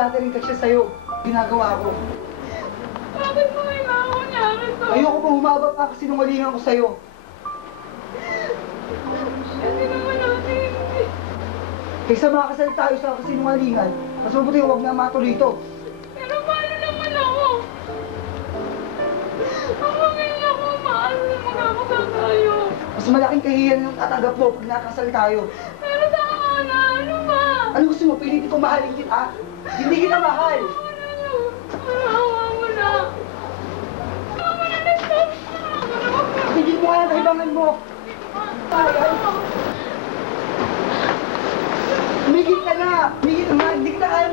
nag-flattering kasi sa'yo. Ginagawa ko. Bakit mo kailangan nangyari to? Ayoko pa humaba pa kasi sinungalingan ko sa'yo. Kasi naman natin. Kaysa makakasal tayo sa kasinungalingan, mas mabuti huwag na matuloy ito. Pero paano naman ako? Ang pamilya ko, mahal na magkakasal tayo. Mas malaking kahiyan yung tatanggap mo pag nakasal tayo. Pero tama na, ano ba? Ano gusto mo? Pilitin ko mahalin kita? Hindi kita mahal! Awa mo na. Awa mo na nito. Tigil mo nga ang kahibangan mo! Umigil ka na! Umigil ka na! Hindi kita kaya